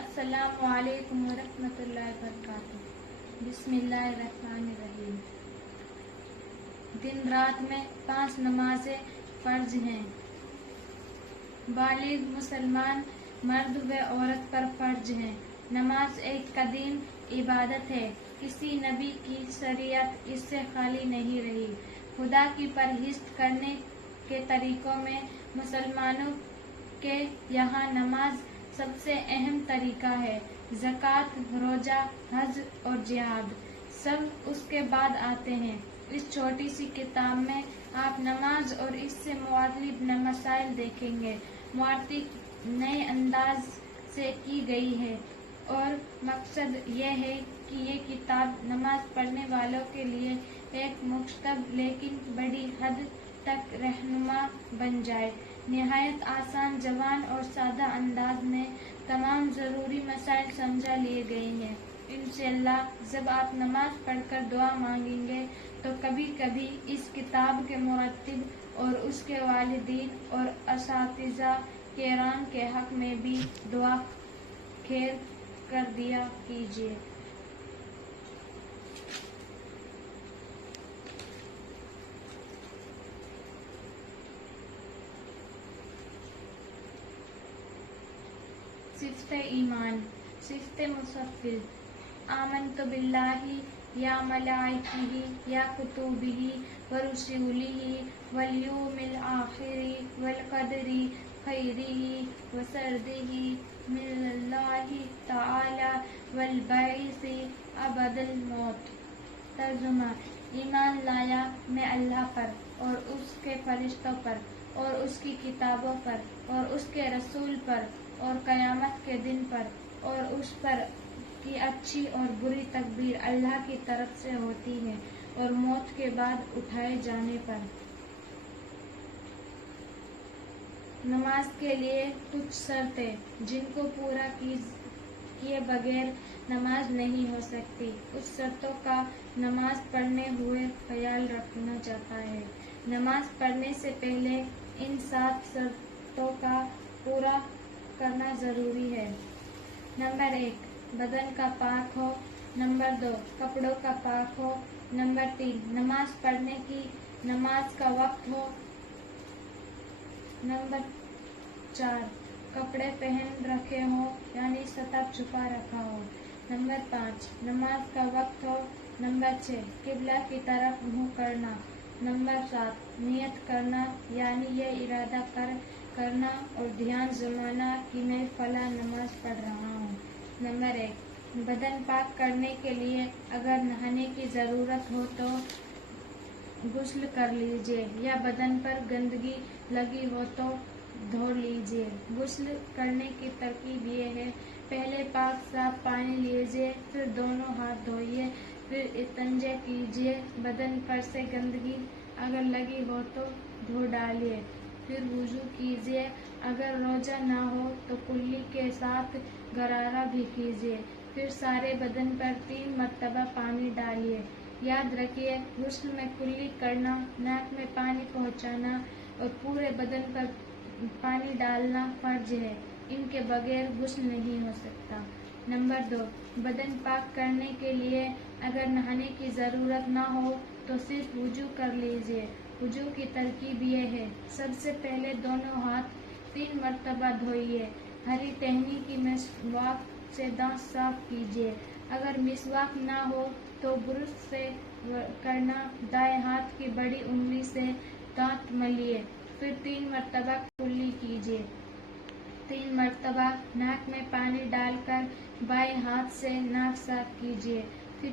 السلام علیکم ورحمۃ اللہ وبرکاتہ۔ بسم اللہ الرحمن الرحیم۔ دن رات میں 5 نمازیں فرض ہیں۔ بالغ مسلمان مرد و عورت پر فرض ہیں۔ نماز ایک قدیم عبادت ہے، کسی نبی کی شریعت اس سے خالی نہیں رہی۔ خدا کی پرہیز کرنے کے طریقوں میں مسلمانوں کے یہاں نماز سب سے اہم طریقہ ہے۔ زکوٰۃ، روزہ، حج اور جہاد سب اس کے بعد آتے ہیں۔ اس چھوٹی سی کتاب میں آپ نماز اور اس سے متعلق مسائل دیکھیں گے۔ معرفی نئے انداز سے کی گئی ہے اور مقصد یہ ہے کہ یہ کتاب نماز پڑھنے والوں کے لیے ایک مختصر لیکن بڑی حد تک رہنما بن جائے۔ نہایت آسان زبان اور سادہ انداز میں تمام ضروری مسائل سمجھا لیے گئے ہیں۔ انشاءاللہ جب آپ نماز پڑھ کر دعا مانگیں گے تو کبھی کبھی اس کتاب کے مرتب اور اس کے والدین اور اساتذہ کرام کے حق میں بھی دعا خیر کر دیا کیجیے۔ صفت ایمان، صفت مصفل۔ آمنت باللہ یا ملائکہ یا کتبہ ورسلہ والیوم الآخر والقدر خیرہ وشرہ من اللہ تعالی والبعث بعد الموت۔ ترجمہ: ایمان لایا میں اللہ پر اور اس کے فرشتوں پر اور اس کی کتابوں پر اور اس کے رسول پر اور قیامت کے دن پر اور اس پر کہ اچھی اور بری تقدیر اللہ کی طرف سے ہوتی ہے اور موت کے بعد اٹھائے جانے پر۔ نماز کے لیے کچھ شرطیں جن کو پورا کیے بغیر نماز نہیں ہو سکتی۔ اس شرطوں کا نماز پڑھتے ہوئے خیال رکھنا چاہتا ہے۔ نماز پڑھنے سے پہلے ان 7 شرطوں کا پورا کرنا ضروری ہے۔ نمبر 1، بدن کا پاک ہو۔ نمبر 2، کپڑوں کا پاک ہو۔ نمبر 3، نماز پڑھنے کی نماز کا وقت ہو۔ نمبر 4، کپڑے پہن رکھے ہوں یعنی سطر چھپا رکھا ہو۔ نمبر 5، نماز کا وقت ہو۔ نمبر 6، قبلہ کی طرف منہ کرنا۔ نمبر 7، نیت کرنا یعنی یہ ارادہ کرنا اور دھیان جمانا کہ میں فلاں نماز پڑھ رہا ہوں۔ نمبر 1، بدن پاک کرنے کے لیے اگر نہانے کی ضرورت ہو تو غسل کر لیجیے یا بدن پر گندگی لگی ہو تو دھو لیجیے۔ غسل کرنے کی ترتیب یہ ہے: پہلے پاک صاف پانی لیجیے، پھر دونوں ہاتھ دھوئیے، پھر استنجا کیجیے۔ بدن پر سے گندگی اگر لگی ہو تو دھو ڈالیے، پھر وضو کیجیے۔ اگر روزہ نہ ہو تو کلی کے ساتھ غرارہ بھی کیجیے، پھر سارے بدن پر 3 مرتبہ پانی ڈالیے۔ یاد رکھیے، غسل میں کلی کرنا، ناک میں پانی پہنچانا اور پورے بدن پر پانی ڈالنا فرض ہے، ان کے بغیر غسل نہیں ہو سکتا۔ نمبر 2، بدن پاک کرنے کے لیے اگر نہانے کی ضرورت نہ ہو تو صرف وضو کر لیجیے۔ وضو کی ترکیب یہ ہے: سب سے پہلے دونوں ہاتھ 3 مرتبہ دھوئیے۔ ہری ٹہنی کی مسواک سے دانت صاف کیجیے۔ اگر مسواک نہ ہو تو برش سے کرنا۔ دائیں ہاتھ کی بڑی انگلی سے دانت ملیے، پھر 3 مرتبہ کلی کیجیے۔ 3 مرتبہ ناک میں پانی ڈال کر بائیں ہاتھ سے ناک صاف کیجیے، پھر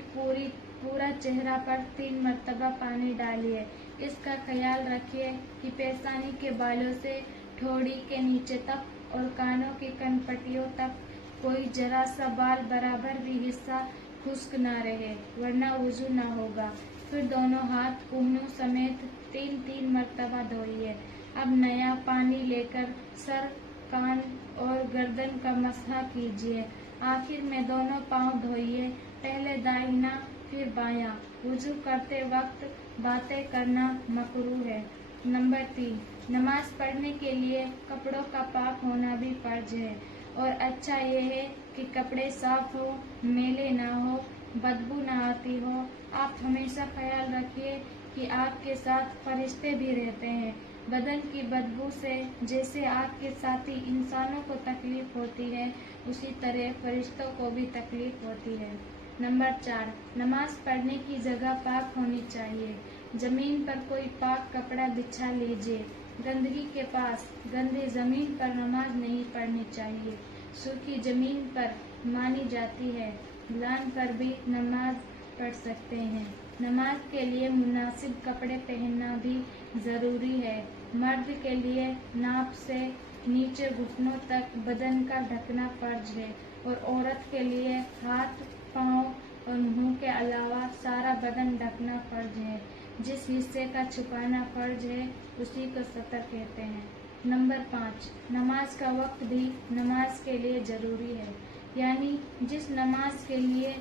پورا چہرہ پر 3 مرتبہ پانی ڈالیے۔ اس کا خیال رکھیے کہ پیشانی کے بالوں سے ٹھوڑی کے نیچے تک اور کانوں کی کن پٹیوں تک کوئی ذرا سا بال برابر بھی حصہ خشک نہ رہے، ورنہ وضو نہ ہوگا۔ پھر دونوں ہاتھ کہنوں سمیت 3 مرتبہ دھوئیے۔ اب نیا پانی لے کر سر، کان اور گردن کا مسح کیجیے۔ آخر میں دونوں پاؤں دھوئیے، پہلے دائیں پھر بایاں۔ وضو کرتے وقت باتیں کرنا مکروہ ہے۔ نمبر 3، نماز پڑھنے کے لیے کپڑوں کا پاک ہونا بھی فرض ہے اور اچھا یہ ہے کہ کپڑے صاف ہو، میلے نہ ہو، بدبو نہ آتی ہو۔ آپ ہمیشہ خیال رکھیے کہ آپ کے ساتھ فرشتے بھی رہتے ہیں۔ بدن کی بدبو سے جیسے آپ کے ساتھی انسانوں کو تکلیف ہوتی ہے، اسی طرح فرشتوں کو بھی تکلیف ہوتی ہے۔ نمبر 4، نماز پڑھنے کی جگہ پاک ہونی چاہیے۔ زمین پر کوئی پاک کپڑا بچھا لیجیے۔ گندگی کے پاس گندی زمین پر نماز نہیں پڑھنی چاہیے۔ سوکھی زمین پر مانی جاتی ہے، لان پر بھی نماز پڑھ سکتے ہیں۔ نماز کے لیے مناسب کپڑے پہننا بھی ضروری ہے۔ مرد کے لیے ناپ سے نیچے گھٹنوں تک بدن کا ڈھکنا فرض ہے اور عورت کے لیے ہاتھ، پاؤں اور منہ کے علاوہ سارا بدن ڈھکنا فرض ہے۔ جس حصے کا چھپانا فرض ہے اسی کو ستر کہتے ہیں۔ نمبر 5، نماز کا وقت بھی نماز کے لیے ضروری ہے، یعنی جس نماز کے لیے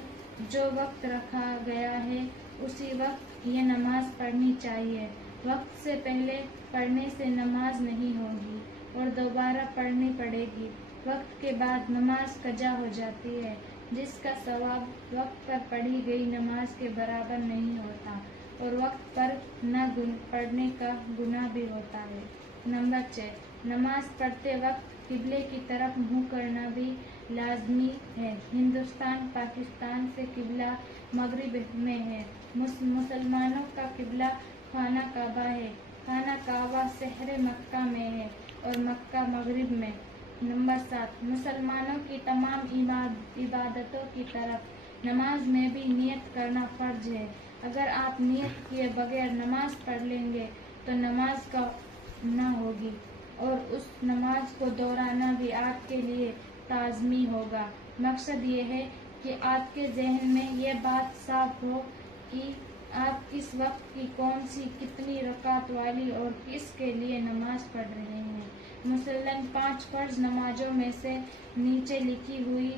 جو وقت رکھا گیا ہے اسی وقت یہ نماز پڑھنی چاہیے۔ وقت سے پہلے پڑھنے سے نماز نہیں ہوگی اور دوبارہ پڑھنی پڑے گی۔ وقت کے بعد نماز قضا ہو جاتی ہے، جس کا ثواب وقت پر پڑھی گئی نماز کے برابر نہیں ہوتا اور وقت پر نہ پڑھنے کا گناہ بھی ہوتا ہے۔ نمبر 6، نماز پڑھتے وقت قبلے کی طرف منہ کرنا بھی لازمی ہے۔ ہندوستان پاکستان سے قبلہ مغرب میں ہے۔ مسلمانوں کا قبلہ خانہ کعبہ ہے۔ خانہ کعبہ شہر مکہ میں ہے اور مکہ مغرب میں۔ نمبر 7، مسلمانوں کی تمام عبادتوں کی طرح نماز میں بھی نیت کرنا فرض ہے۔ اگر آپ نیت کیے بغیر نماز پڑھ لیں گے تو نماز کا نہ ہوگی اور اس نماز کو دہرانا بھی آپ کے لیے تعظیمی ہوگا۔ مقصد یہ ہے کہ آپ کے ذہن میں یہ بات صاف ہو کہ آپ کس وقت کی کون سی کتنی رکعت والی اور کس کے لیے نماز پڑھ رہے ہیں۔ مثلاً 5 فرض نمازوں میں سے نیچے لکھی ہوئی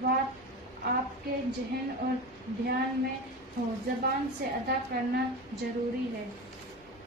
بات آپ کے ذہن اور دھیان میں ہو، زبان سے ادا کرنا ضروری ہے۔